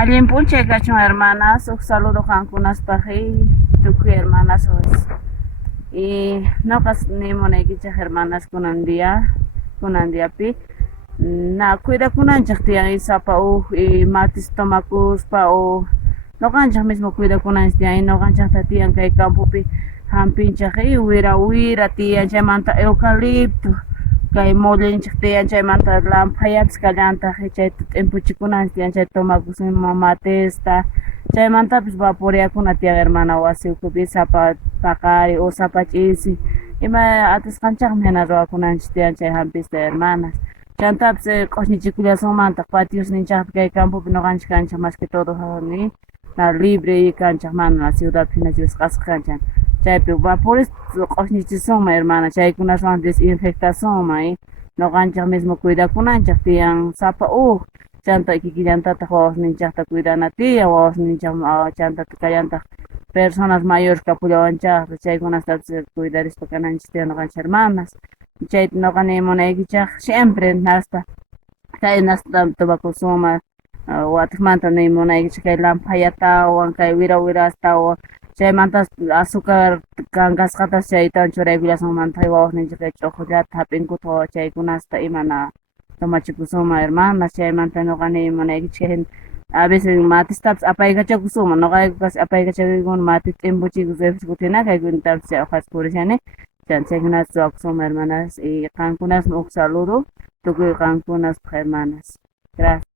Alguien punche cachón hermanas, un saludo cancunas paji, tuku hermanas os. Y no cas ni monegicha hermanas kunandia pi. Na cuida kunanjak tiang isapa y matis tomacus pa no cancha mismo cuida kunanjak y no cancha tiang kay campo pi hampincha y wira tiang chamanta eucalipto. Kay molinchik tiyan chaymanta lamphayapas kallanta chay t'impuchikunan tiyan chay tomakusun matesta chaymantapis vaporeakuna tiyan hermana wasi ukupi sapa paqari o sapa ch'isi ima atisqanchaqmi hina ruwakunanchik tiyan chay hampista hermanas chantapis q'usnichikullasunmanta patiosninchaqpi kay campopi noqanchik kanchik mas que todo ni na libre kanchak mana ciudadpi hinachipas qasqa kanchan chaypi vapores q'usnichisuma hermana chaykunawan desinfectasunman noqanchik mismo cuidakunanchik tiyan sapa chanta kikillantataq wawasninchikta cuidana tiyan wawasninchik chantata kallantaq personas mayores kapullawanchaqta chaykunatapis cuidarishpa kananchik tiyan noqanchik hermanas chayta noqa nimunaykichaq siempre nasta kay nasta tubakusuma watakmanta nimunaykichik kay lamphayatawan kay wira chaymantas azúcar kankasqatas chaytawan churaykullasunmanta wawasninchik kay ch'uqllata hap'inkuta chaykunasta imana tomachikusuma hermanas chaymanta noqa nimunaykichik a veces matistapas apaykachakusuma noqaykupas apaykachakuykuna mati t'impuchikus kutina kaykunatapas chay hojas purishani chaykunatas suwakusuma hermanas y qankunas un saludo tukuy qankunas hermanas. Gracias.